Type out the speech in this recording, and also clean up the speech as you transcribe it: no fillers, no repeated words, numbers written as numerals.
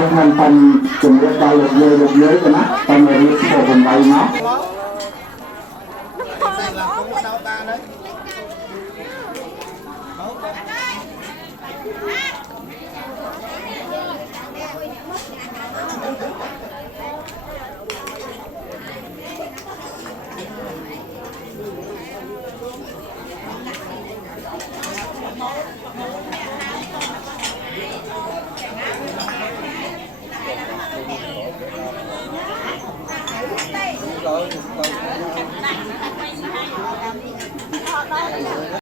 thành phần chuẩn bị vào được dưới của nó tầm ở đây của vùng bay nó